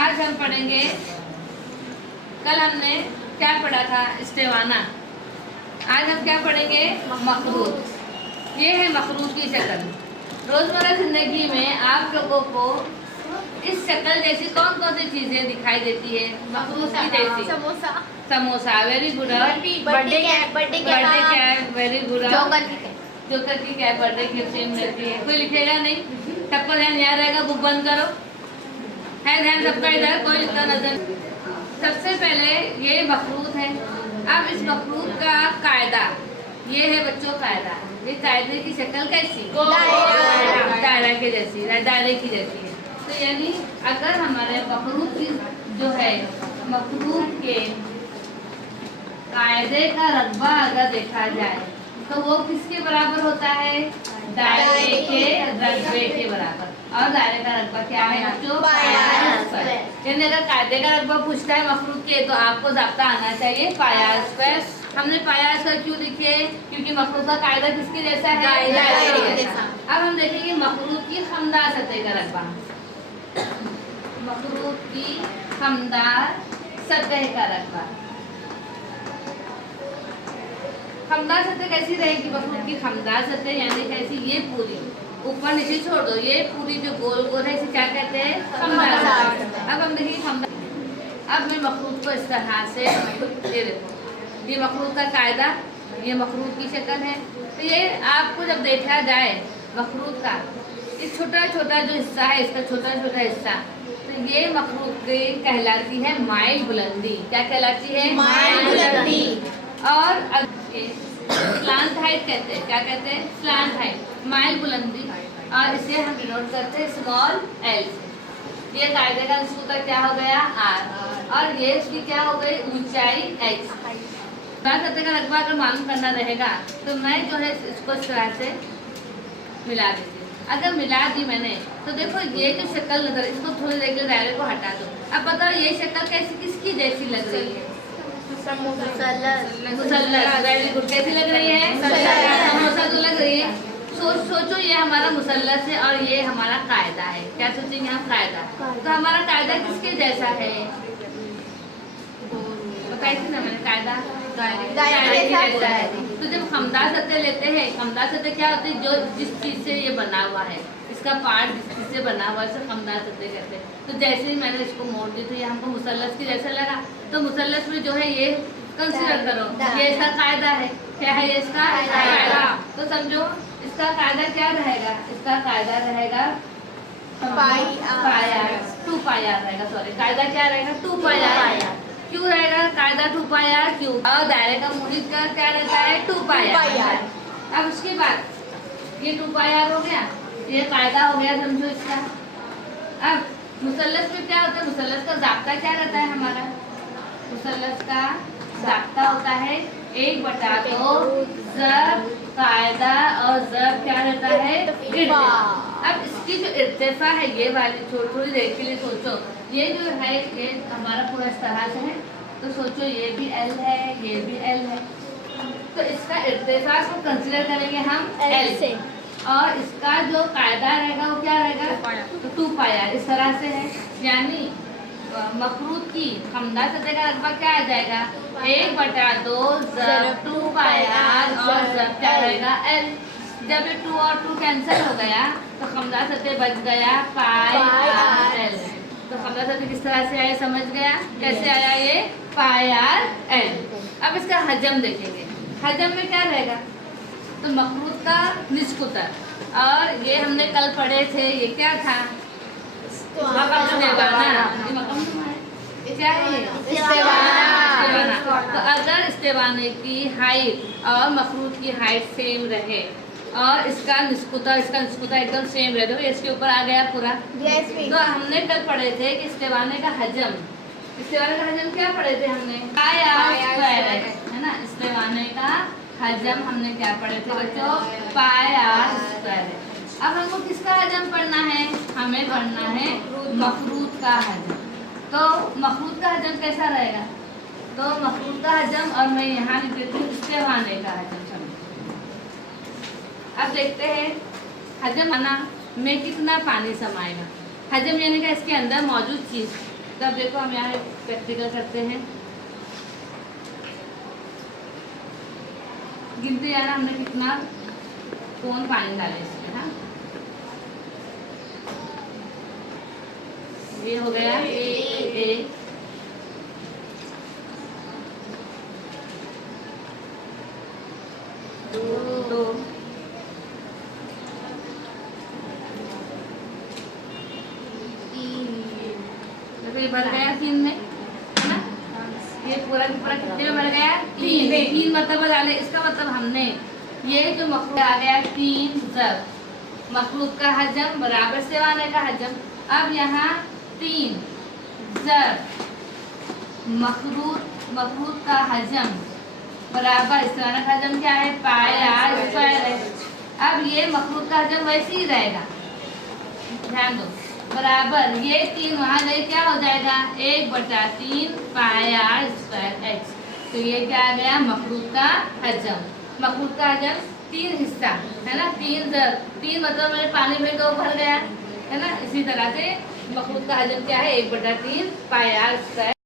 आज हम पढ़ेंगे, कल हमने क्या पढ़ा था, इस्तेवाना। आज हम क्या पढ़ेंगे, मखरूत। ये है मखरूत की शक्ल। रोज़मर्रा ज़िंदगी में आप लोगों को इस शक्ल जैसी कौन कौन सी चीज़ें दिखाई देती है मखरूत की जैसी? Samosa, samosa, very good. Birthday cap, very good. Joker की कैप बर्थडे गिफ्ट सेम रहती है। कोई लिखेगा नहीं, सबको ध्यान याद रहेगा। बुक बंद करो, है ध्यान सबका इधर, कोई लिखता नजर। सबसे पहले ये मखरूत है। अब इस मखरूत का कायदा, ये है बच्चों कायदा। ये कायदे की शक्ल कैसी? दायरा के जैसी, दायरे की जैसी है। तो यानी अगर हमारे मखरूत की जो है, मखरूत के कायदे का रकबा अगर देखा जाए तो वो किसके बराबर होता है? दायरे के रकबे के बराबर। और दायरे का रकबा क्या है बच्चों? यानी अगर कायदे का रकबा पूछता है मखरूत के, तो आपको ज़ाब्ता आना चाहिए पाया स्क्वायर। हमने पाया स्क्वायर क्यों लिखे? क्योंकि मखरूत का कायदा किसके जैसा है? दायरे के जैसा। अब हम देखेंगे मखरूत की खमदार सतह का रकबा। मखरूत की खमदार सतह का रकबा। खमदार सतह कैसी रहेगी? मखरूत की खमदार सतह यानी कैसी? ये पूरी ऊपर नीचे छोड़ दो, ये पूरी जो गोल गोल है, इसे क्या कहते हैं? खमदार सतह। अब हम देखिए खमदार। अब मैं मखरूत को इस तरह से, ये देखो, ये मखरूत का कायदा, ये मखरूत की शक्ल है। तो ये आपको जब देखा जाए मखरूत का इस छोटा छोटा जो हिस्सा है, इसका छोटा छोटा हिस्सा, तो ये मखरूत की कहलाती है माइल बुलंदी। क्या कहलाती है? माइल बुलंदी। और स्लांट हाइट कहते हैं। क्या कहते हैं? स्लांट हाइट, माइल बुलंदी। और इसे हम डिनोट करते हैं स्मॉल एल से। ये कायदे का सूत्र क्या हो गया? आर। और ये इसकी क्या हो गई? ऊंचाई एक्स। सतह का रकबा अगर मालूम करना रहेगा तो मैं जो है इसको इस तरह से मिला देती हूँ। अगर मिला दी मैंने तो देखो ये जो शक्ल नजर, इसको थोड़ी देर के दायरे को हटा दो। अब बताओ ये शक्ल कैसी, किसकी जैसी लग रही है? मुसल्लस। Very good. कैसी लग रही है? समोसा तो लग रही है। सोचो ये हमारा मुसल्लस है और ये हमारा कायदा है। क्या सोचेंगे हम? कायदा। तो हमारा कायदा किसके जैसा है? बताई थी ना मैंने, कायदा दायरे के जैसा है। तो जब खमदार सतह लेते हैं, खमदार सतह क्या होती है? जो जिस चीज से ये बना हुआ है, इसका पार्ट जिस चीज से बना हुआ है, इसे खमदार सतह कहते हैं। तो जैसे ही मैंने इसको मोड़ दी तो ये हमको मुसल्लस की जैसा लगा। तो मुसल्लस में जो है ये कंसीडर करो, ये इसका कायदा है। क्या है ये? इसका कायदा। तो समझो इसका कायदा क्या रहेगा? इसका कायदा रहेगा पाया, 2 पाया रहेगा। सॉरी, कायदा क्या रहेगा? 2 पाया। क्यों रहेगा कायदा 2 पाया? क्यों? और दायरे का मुहित का क्या रहता है? 2 पाया। अब उसके बाद ये 2 पाया हो गया, ये कायदा हो गया, समझो इसका। अब मुसल्लस में क्या होता है? मुसल्लस का ज़ाब्ता क्या रहता है हमारा? मुसल्लस का ज़ाब्ता होता है 1/2 ज़र कायदा और ज़र क्या रहता है? इर्तिफा। अब इसकी जो इर्तिफा है, ये वाली थोड़ी देर के लिए सोचो, ये जो है ये हमारा पूरा इस तरह से है। तो सोचो ये भी एल है, ये भी एल है। तो इसका इर्तिफा को कंसीडर करेंगे हम एल से। और इसका जो कायदा रहेगा वो क्या रहेगा? तो 2 पाया। इस तरह से है। यानी मखरूत की खमदार सतह का रकबा क्या आ जाएगा? 1/2 ज़र 2 पाया और ज़र क्या रहेगा? एल। जब ये 2 और 2 कैंसिल हो गया तो खमदार सतह बच गया पाई आर एल। तो खमदार सतह किस तरह से आया? समझ गया कैसे आया? ये पाई आर एल। अब इसका हजम देखेंगे। हजम में क्या रहेगा? तो मखरूत का निस्कुतर, और ये हमने कल पढ़े थे, ये क्या था? क्या है? तो अगर इस्तेवाने की हाइट और मखरूत की हाइट सेम रहे और इसका निस्कुता एकदम सेम रहे, तो इसके ऊपर आ गया पूरा। तो हमने कल पढ़े थे कि इस्तेवाने का हजम क्या पढ़े थे हमने? पाया स्क्वायर है ना। इस्तेवाने का हजम हमने क्या पढ़े थे बच्चों? पाया स्क्वायर है। अब हमको किसका हजम पढ़ना है? हमें पढ़ना है मखरूत का हजम। तो मखरूत का हजम कैसा रहेगा? तो मखरूत का हजम, और मैं यहाँ लिख देती हूँ इस्तेवाने का हजम। अब देखते हैं हजम आना में कितना पानी समाएगा। हजम यानी कि इसके अंदर मौजूद चीज़ तब देखो हम यहाँ प्रैक्टिकल करते हैं। गिनते जाना हमने कितना कौन पानी डाले इसमें। हाँ, ये हो गया एक, दो, देखो ये बढ़ गया 3 में, है ना। ये पूरा कितने में बढ़ गया? 3 में। 3 मतलब डाले, इसका मतलब हमने ये जो मखलूक आ गया 3 ज़र, मखलूक का हजम बराबर सेवाने का हजम। अब यहाँ 3 ज़र मखलूक का हजम बराबर सेवाने का हजम क्या है? पाई आर स्क्वायर है। अब ये मखलूक का हजम वैसे ही रहेगा, ध्यान दो, बराबर ये 3 वहाँ गए, क्या हो जाएगा? 1/3 पाई आर स्क्वायर एच। तो ये क्या आ गया? मखलूक का हजम। मखलूक का हजम 3 हिस्सा, है ना। 3 मतलब मेरे पानी में 2 भर गया, है ना। इसी तरह से मखलूक का हजम क्या है? 1/3 पाई आर स्क्वायर।